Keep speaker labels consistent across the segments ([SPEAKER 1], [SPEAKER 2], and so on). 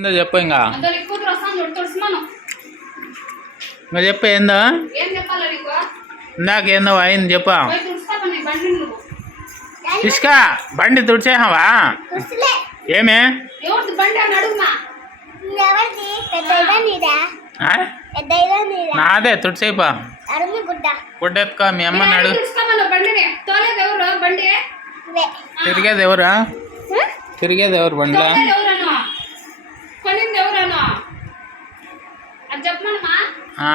[SPEAKER 1] ఏందో చెప్పు ఇంకా.
[SPEAKER 2] అదో నీ కూతురు వస్తాను చూడు తుడుచుమాను
[SPEAKER 1] ఇంకా చెప్పు ఏందో.
[SPEAKER 2] ఏం చెప్పాలా నీకు?
[SPEAKER 1] ఇందాక ఏందో అయింది చెప్పు.
[SPEAKER 2] నువ్వు?
[SPEAKER 1] ఇసుక బండి తుడిచేహావా ఏమే?
[SPEAKER 3] నీదా?
[SPEAKER 1] తుడిచేపా
[SPEAKER 3] గుడ్డ.
[SPEAKER 1] గుడ్డెత్తుకో మీ
[SPEAKER 2] బండి
[SPEAKER 3] ఇవే
[SPEAKER 1] తిరిగేది ఎవరా? తిరిగేది ఎవరు బండిలో?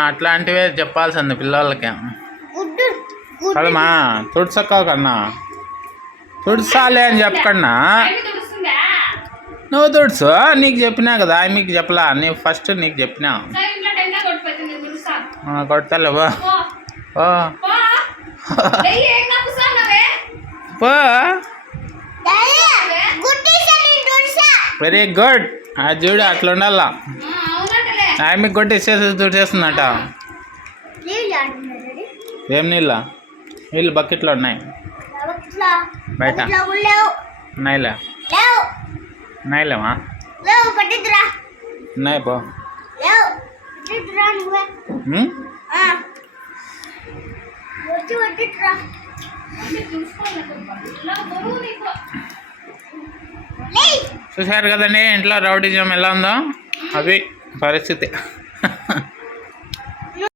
[SPEAKER 1] అట్లాంటివే చెప్పాల్సింది పిల్లలకి. కదమ్మా తుడిచక్క కన్నా. తుడిచాలి అని చెప్పకన్నా. నువ్వు తుడుచు నీకు చెప్పినా కదా మీకు చెప్పలా. నీ ఫస్ట్ నీకు చెప్పినా.
[SPEAKER 2] సరే ఇంట్లో టెంకాయ కొట్టిపోతుంది నేను తుడుస్తాను
[SPEAKER 1] ఆ, కొడతాలే బా
[SPEAKER 2] పో.
[SPEAKER 1] ఓ
[SPEAKER 2] పో.
[SPEAKER 1] వెరీ గుడ్ ఆ చూడు అట్లా ఉండాలా ఆమెకు కొట్టి ఇచ్చేసి తుడిచేస్తుందట. ఏం నీళ్ళ? నీళ్ళు బకెట్లో ఉన్నాయి. బయట. ఉన్నాయిలే. ఉన్నాయిలేమా ఉన్నాయి పో. చూశారు కదండి ఇంట్లో రౌడిజం ఎలా ఉందో? అది parece este